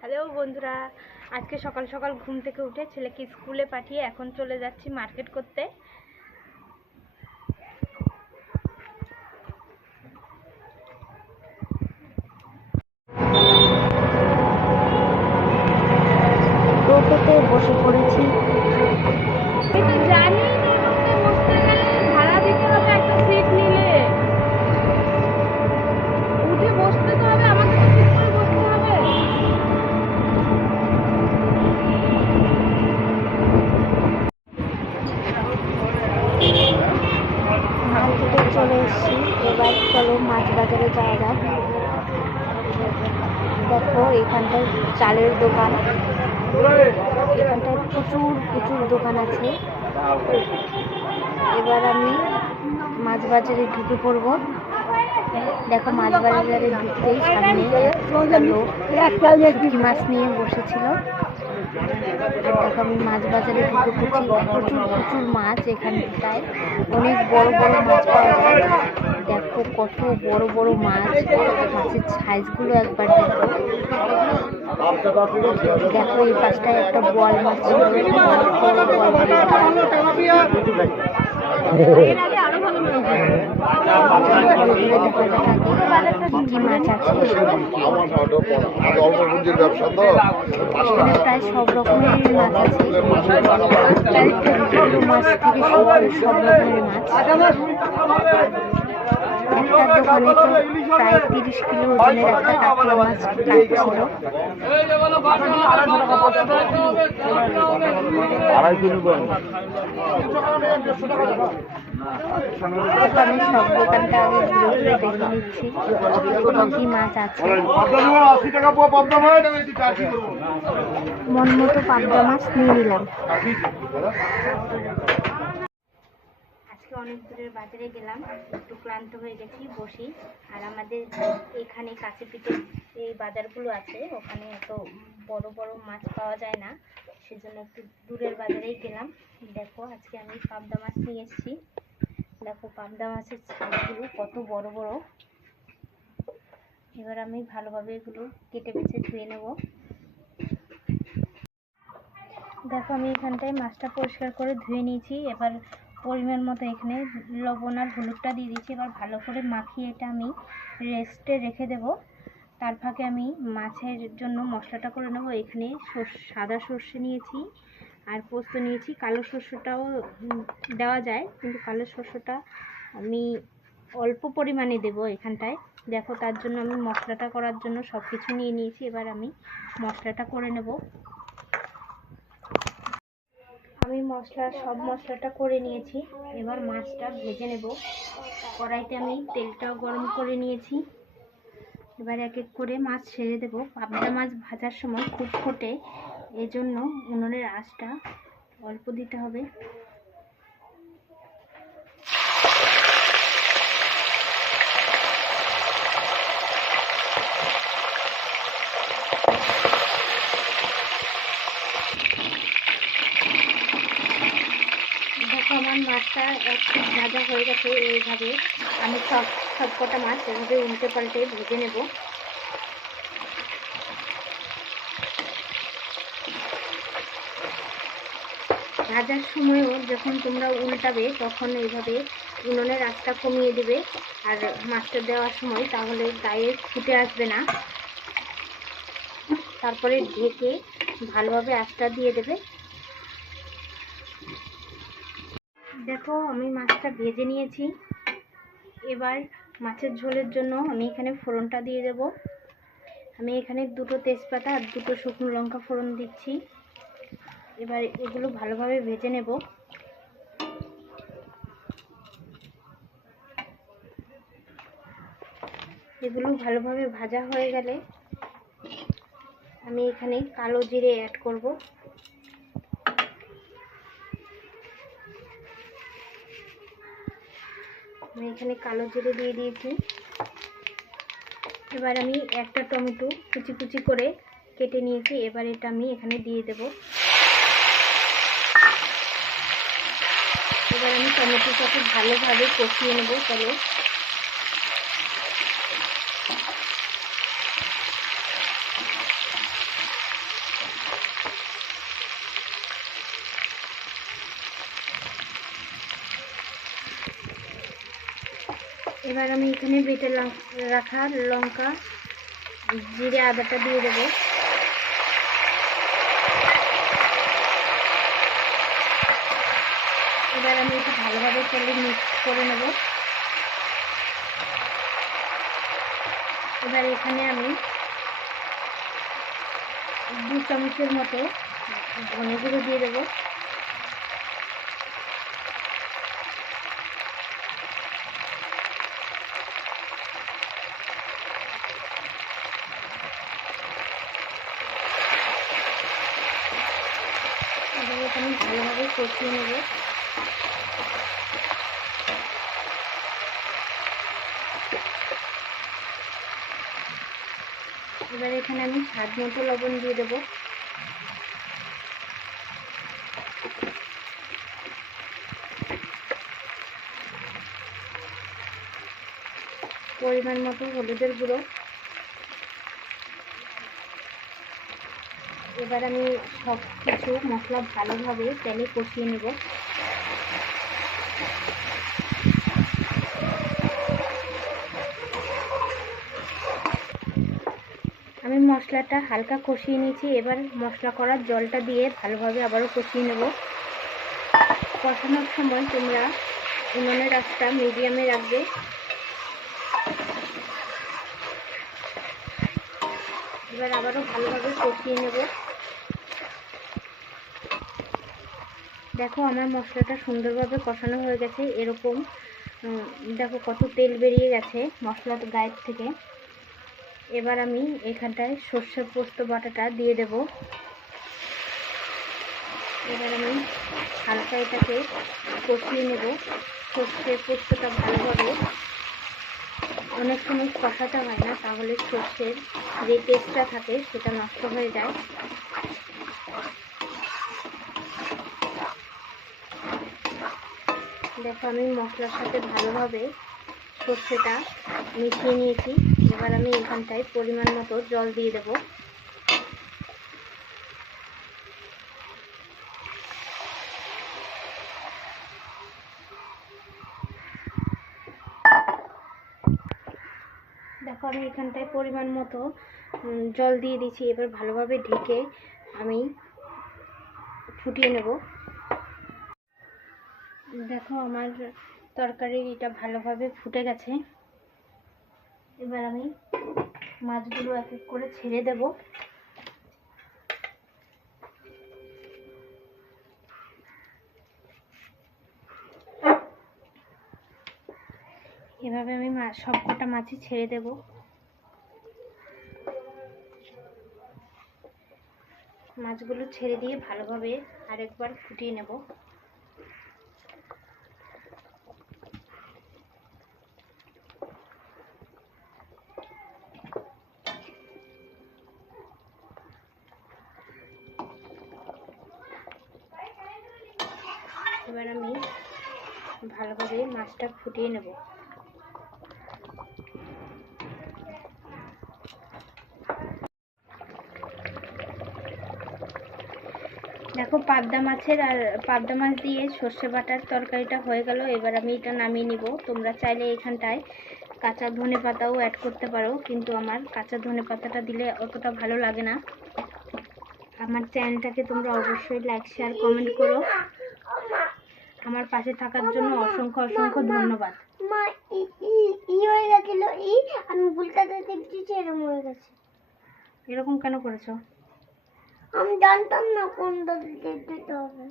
Hello বন্ধুরা, আজকে সকাল সকাল ঘুম থেকে উঠে ছেলেকে স্কুলে পাঠিয়ে এখন চলে যাচ্ছি মার্কেট করতে। টোটোতে বসে পড়েছি। জানি বসতে গেলে ভাড়া দিতে হবে, একটা সিট নিলে উঠে বসতে তো হবে, আমাকে তো ঠিক করে বসতে হবে। মার্কেটে চলে এসেছি। এবার চলো মাছ বাজারে যাওয়া যাক। দেখো এখানটায় চালের দোকান, এখানটায় প্রচুর দোকান আছে। এবার আমি মাছ বাজারে ঢুকে পড়বো। দেখো মাছ বাজারে ঢুকতেই সামনে একটা লোক শুটকি মাছ নিয়ে বসেছিল। দেখো আমি মাছ বাজারে ঢুকে পড়ছি। প্রচুর মাছ, এখানটায় অনেক বড় বড় মাছ পাওয়া যায়। দেখো কত বড় বড় মাছ, মাছের সাইজগুলো একবার দেখো। দেখো এই পাশটায় একটা বোয়াল মাছ ছিল, বড় বোয়াল মাছটা। কি মাছ আছে প্রায় সব রকমের মাছ আছে, ছোট মাছ থেকে শুরু করে সব রকমের মাছ। একটা দোকানে তো প্রায় 30 কিলো ওজনের একটা কাতলা মাছ কাটছিল। আমি সব দোকানটা আগে ঘুরে ঘুরে দেখে নিচ্ছি কি মাছ আছে। মন মতো পাবদা মাছ নিয়ে নিলাম। আজকে অনেক দূরের বাজারে গেলাম, একটু ক্লান্ত হয়ে গেছি, বসি। আর আমাদের এখানে কাছে পিঠে এই বাজারগুলো আছে, ওখানে এত বড় বড় মাছ পাওয়া যায় না, সেজন্য একটু দূরের বাজারেই গেলাম। দেখো আজকে আমি পাবদা মাছ নিয়ে এসেছি। দেখো পাবদা মাছের ছালগুলো কত বড় বড়। এবার আমি ভালোভাবে এগুলো কেটে বেছে ধুয়ে নেব। দেখো আমি এখানটায় মাছটা পরিষ্কার করে ধুয়ে নিয়েছি। এবার পরিমাণ মতো এখানে লবণ আর হলুদটা দিয়ে দিয়েছি। এবার ভালো করে মাখিয়ে এটা আমি রেস্টে রেখে দেব। তার ফাঁকে আমি মাছের জন্য মশলাটা করে নেব। এখানে সাদা সর্ষে নিয়েছি আর পোস্ত নিয়েছি। কালো সর্ষেটাও দেওয়া যায়, কিন্তু কালো সর্ষেটা আমি অল্প পরিমাণে দেব এখানটায়। দেখো তার জন্য আমি মশলাটা করার জন্য সব কিছু নিয়ে নিয়েছি। এবার আমি মশলাটা করে নেব। আমি সব মশলাটা করে নিয়েছি। এবার মাছটা ভেজে নেব। কড়াইতে আমি তেলটাও গরম করে নিয়েছি। এবার এক এক করে মাছ ছেড়ে দেব। পাবদা মাছ ভাজার সময় খুব ফোটে, এজন্য উনুনের আঁচটা অল্প দিতে হবে। দেখো আমার মাছটা একটু ভাজা হয়ে গেছে। এইভাবে আমি সবকটা মাছ এভাবে উল্টে পাল্টে ভেজে নেব। ভাজার সময়ও যখন তোমরা উল্টাবে তখন এইভাবে উনুনের আঁচটা কমিয়ে দেবে আর মাছটা দেওয়ার সময়, তাহলে গায়ে ফুটে আসবে না। তারপরে ঢেকে ভালোভাবে আঁচটা দিয়ে দেবে। দেখো আমি মাছটা ভেজে নিয়েছি। এবার মাছের ঝোলের জন্য আমি এখানে ফোড়নটা দিয়ে দেব। আমি এখানে 2টো তেজপাতা আর 2টো শুকনো লঙ্কা ফোড়ন দিচ্ছি। এবার এগুলো ভালোভাবে ভেজে নেব। এগুলো ভালোভাবে ভাজা হয়ে গেলে আমি এখানে কালো জিরে অ্যাড করব। আমি এখানে কালো জিরে দিয়ে দিয়েছি। এবার আমি একটা টমেটো কুচি কুচি করে কেটে নিয়েছি। এবার এটা আমি এখানে দিয়ে দেব। এবার আমি টমেটোটাকে ভালোভাবে কষিয়ে নেব। চলো এবার আমি এখানে বেটে রাখা লঙ্কা, জিরে, আদাটা দিয়ে দেবো। এবার আমি এটা ভালোভাবে তেলে মিক্স করে নেব। এবার এখানে আমি 2 চামচের মতো ধনে গুঁড়ো দিয়ে দেবো। এবার এটা আমি ভালোভাবে কষিয়ে নেব। এবার এখানে আমি স্বাদ মতো লবণ দিয়ে দেবো। পরিমাণ মতো হলুদের গুঁড়ো। এবার আমি সব কিছু মশলা ভালোভাবে তেলে কষিয়ে নেব। আমি মশলাটা হালকা কষিয়ে নিয়েছি। এবার মশলা করার জলটা দিয়ে ভালোভাবে আবারও কষিয়ে নেব। কষানোর সময় তোমরা উনুনের আঁচটা মিডিয়ামে রাখবে। এবার আবারও ভালোভাবে কষিয়ে নেব। দেখো আমার মশলাটা সুন্দরভাবে কষানো হয়ে গেছে। এরকম দেখো কত তেল বেরিয়ে গেছে মশলার গায়ের থেকে। এবার আমি এখানটায় সর্ষের পোস্ত বাটাটা দিয়ে দেব। এবার আমি হালকা এটাকে কষিয়ে নেব। সর্ষের পোস্তটা ভালোভাবে অনেক সময় কষাতে হয় না, তাহলে সর্ষের যে টেস্টটা থাকে সেটা নষ্ট হয়ে যায়। দেখো আমি মশলার সাথে ভালোভাবে সর্ষেটা মিশিয়ে নিয়েছি। এবার আমি এখানটায় পরিমাণ মতো জল দিয়ে দেব। দেখো আমি এখানটায় পরিমাণ মতো জল দিয়ে দিয়েছি। এবার ভালোভাবে ঢেকে আমি ফুটিয়ে নেব। দেখো আমার তরকারিটা ভালোভাবে ফুটে গেছে। এবার আমি মাছগুলো এক এক করে ছেড়ে দেব। এভাবে আমি সবকটা মাছই ছেড়ে দেব। মাছগুলো ছেড়ে দিয়ে ভালোভাবে আরেকবার ফুটিয়ে নেব। এবার আমি ভালোভাবে মাছটা ফুটিয়ে নেব। দেখো পাবদা মাছ দিয়ে সর্ষে বাটার তরকারিটা হয়ে গেল। এবার আমি এটা নামিয়ে নিব। তোমরা চাইলে এখানটায় কাঁচা ধনে পাতাও অ্যাড করতে পারো, কিন্তু আমার কাঁচা ধনে পাতাটা দিলে অতটা ভালো লাগে না। আমার চ্যানেলটাকে তোমরা অবশ্যই লাইক, শেয়ার, কমেন্ট করো। আমার পাশে থাকার জন্য অসংখ্য অসংখ্য ধন্যবাদ। আমি ভুলটাতে দেখছি এরকম হয়ে গেছে। এরকম কেন করেছো? আমি জানতাম না কোনটা দিতে হবে।